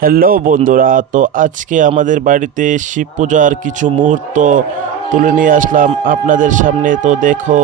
Hello বন্ধুরা, তো আজকে আমাদের বাড়িতে শিব পূজার কিছু মুহূর্ত তুলে নিয়ে আসলাম আপনাদের সামনে। তো দেখো।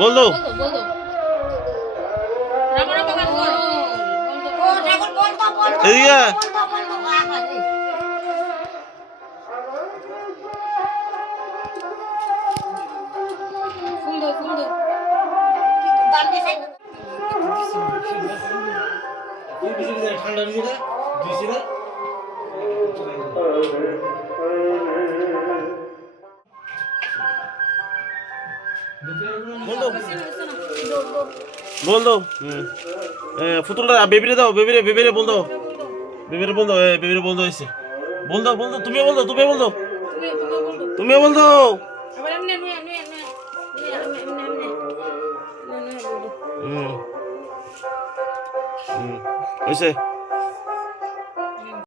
বল দো। এদিকে ঠান্ডা দিছি না বল দো, বল দো। ফুতুলটা বেবিরে দাও, বেবিরে বেবিরে বল দাও, বেবিরে বল দাও, বেবিরে বল দাও এসে বল দাও, বল দাও। তুমিও বল দাও, তুমিও বল দাও, তুমিও বল দাও। হুম হুম হয়েছে।